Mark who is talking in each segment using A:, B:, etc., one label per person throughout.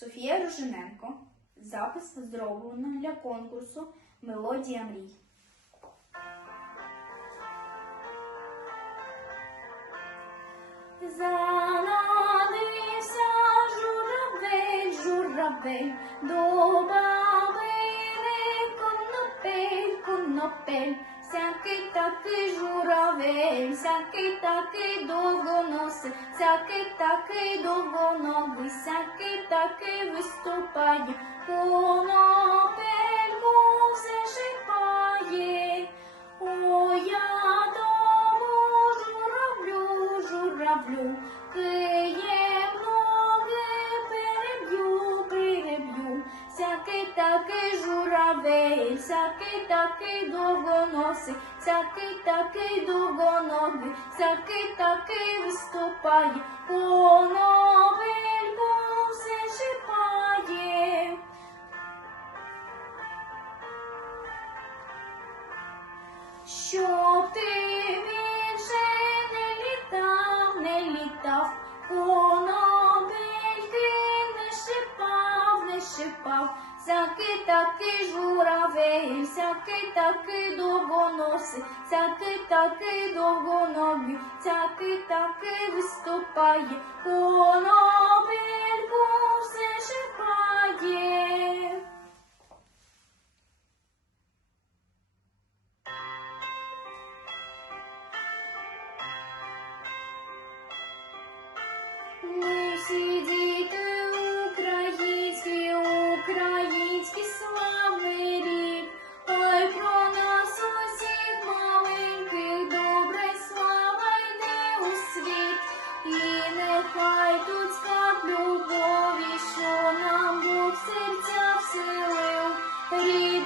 A: Софія Рожененко. Запис зроблено для конкурсу Мелодія мрій. Занадився журавель, журавель, до бабини конопель, конопель, всякий такий журавель, всякий такий до краси, всякий такий довгоногий, всякий такий виступає. Конопель. корабель, всякий такий довгоносий, всякий такий довгоногий, всякий такий виступає, поновель все чекає. Щоб ти більше не літав, не літав, поновель впав, всякий такий журавель, всякий такий довгоносий, всякий такий довгоногий, всякий такий виступає. Воно three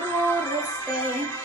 A: crores te